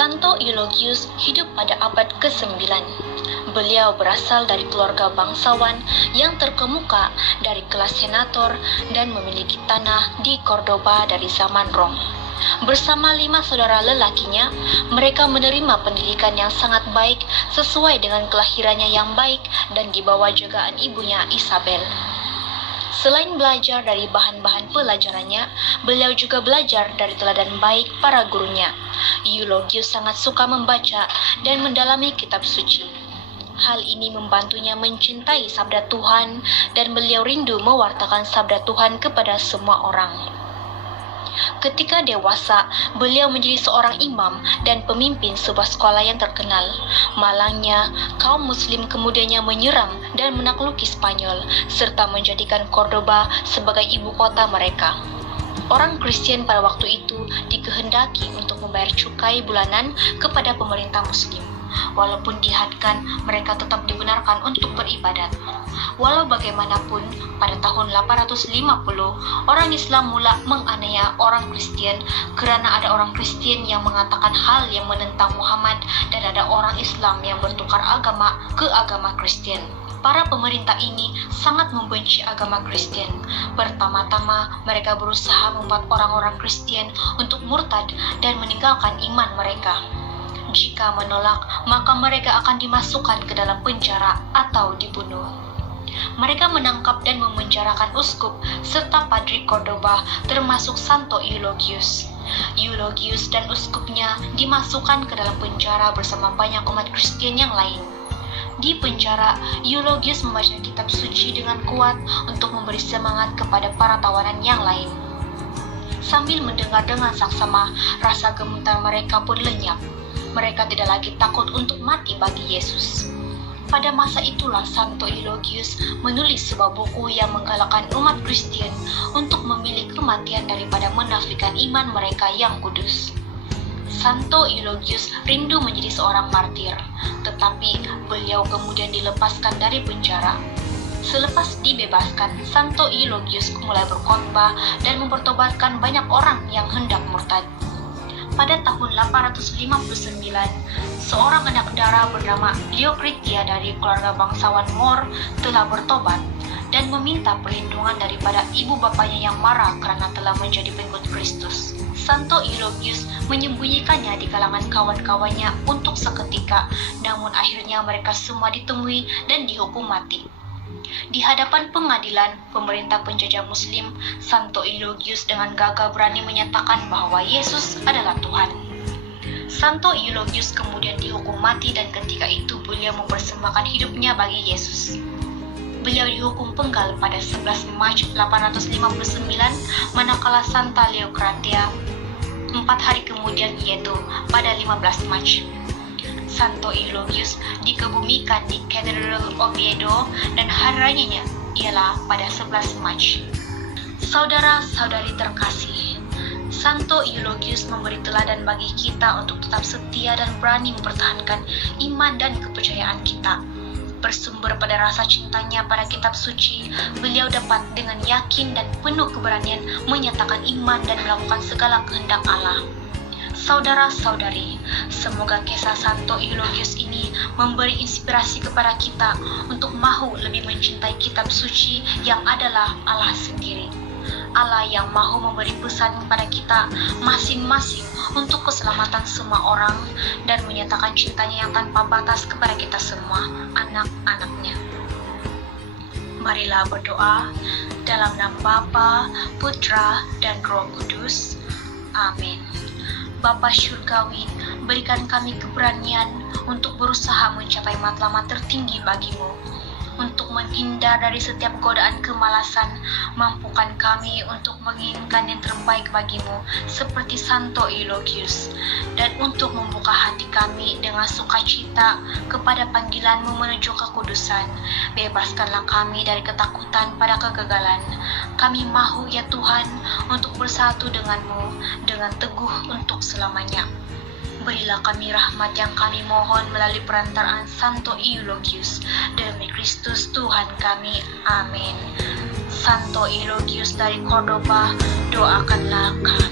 Santo Eulogius hidup pada abad ke-9. Beliau berasal dari keluarga bangsawan yang terkemuka dari kelas senator dan memiliki tanah di Cordoba dari zaman Rom. Bersama 5 saudara lelakinya, mereka menerima pendidikan yang sangat baik sesuai dengan kelahirannya yang baik dan di bawah jagaan ibunya Isabel. Selain belajar dari bahan-bahan pelajarannya, beliau juga belajar dari teladan baik para gurunya. Eulogius sangat suka membaca dan mendalami kitab suci. Hal ini membantunya mencintai sabda Tuhan dan beliau rindu mewartakan sabda Tuhan kepada semua orang. Ketika dewasa, beliau menjadi seorang imam dan pemimpin sebuah sekolah yang terkenal. Malangnya, kaum muslim kemudiannya menyerang dan menakluki Spanyol, serta menjadikan Cordoba sebagai ibu kota mereka. Orang Kristen pada waktu itu dikehendaki untuk membayar cukai bulanan kepada pemerintah muslim. Walaupun dihadkan, mereka tetap dibenarkan untuk beribadat. Walau bagaimanapun, pada tahun 850, orang Islam mula menganiaya orang Kristen karena ada orang Kristen yang mengatakan hal yang menentang Muhammad dan ada orang Islam yang bertukar agama ke agama Kristen. Para pemerintah ini sangat membenci agama Kristen. Pertama-tama, mereka berusaha membuat orang-orang Kristen untuk murtad dan meninggalkan iman mereka. Jika menolak, maka mereka akan dimasukkan ke dalam penjara atau dibunuh. Mereka menangkap dan memenjarakan uskup serta padri Cordoba termasuk Santo Eulogius. Eulogius dan uskupnya dimasukkan ke dalam penjara bersama banyak umat Kristen yang lain. Di penjara, Eulogius membaca kitab suci dengan kuat untuk memberi semangat kepada para tawanan yang lain. Sambil mendengar dengan saksama, rasa gemetar mereka pun lenyap. Mereka tidak lagi takut untuk mati bagi Yesus. Pada masa itulah Santo Eulogius menulis sebuah buku yang menggalakkan umat Kristen untuk memilih kematian daripada menafikan iman mereka yang kudus. Santo Eulogius rindu menjadi seorang martir, tetapi beliau kemudian dilepaskan dari penjara. Selepas dibebaskan, Santo Eulogius mulai berkhotbah dan mempertobatkan banyak orang yang hendak murtad. Pada tahun 859, seorang anak dara bernama Leokritia dari keluarga bangsawan Moor telah bertobat dan meminta perlindungan daripada ibu bapaknya yang marah karena telah menjadi pengikut Kristus. Santo Eulogius menyembunyikannya di kalangan kawan-kawannya untuk seketika, namun akhirnya mereka semua ditemui dan dihukum mati. Di hadapan pengadilan pemerintah penjajah muslim, Santo Eulogius dengan gagah berani menyatakan bahwa Yesus adalah Tuhan. Santo Eulogius kemudian dihukum mati dan ketika itu beliau mempersembahkan hidupnya bagi Yesus. Beliau dihukum penggal pada 11 Mac 859, manakala Santa Leokritia 4 hari kemudian, yaitu pada 15 Mac. Santo Eulogius dikebumikan di Katedral Oviedo dan hari rayanya ialah pada 11 Mac. Saudara-saudari terkasih, Santo Eulogius memberi teladan bagi kita untuk tetap setia dan berani mempertahankan iman dan kepercayaan kita. Bersumber pada rasa cintanya pada kitab suci, beliau dapat dengan yakin dan penuh keberanian menyatakan iman dan melakukan segala kehendak Allah. Saudara-saudari, semoga kisah Santo Eulogius ini memberi inspirasi kepada kita untuk mahu lebih mencintai kitab suci yang adalah Allah sendiri. Allah yang mahu memberi pesan kepada kita masing-masing untuk keselamatan semua orang dan menyatakan cintanya yang tanpa batas kepada kita semua, anak-anaknya. Marilah berdoa dalam nama Bapa, Putra, dan Roh Kudus. Amin. Bapa Syurgawi, berikan kami keberanian untuk berusaha mencapai matlamat tertinggi bagimu. Untuk menghindar dari setiap godaan kemalasan, mampukan kami untuk menginginkan yang terbaik bagimu, seperti Santo Eulogius. Dan untuk membuka hati kami dengan sukacita kepada panggilanmu menuju kekudusan, bebaskanlah kami dari ketakutan pada kegagalan. Kami mahu ya Tuhan untuk bersatu denganmu dengan teguh untuk selamanya. Berilah kami rahmat yang kami mohon melalui perantaraan Santo Eulogius. Demi Kristus Tuhan kami. Amin. Santo Eulogius dari Cordoba, doakanlah kami.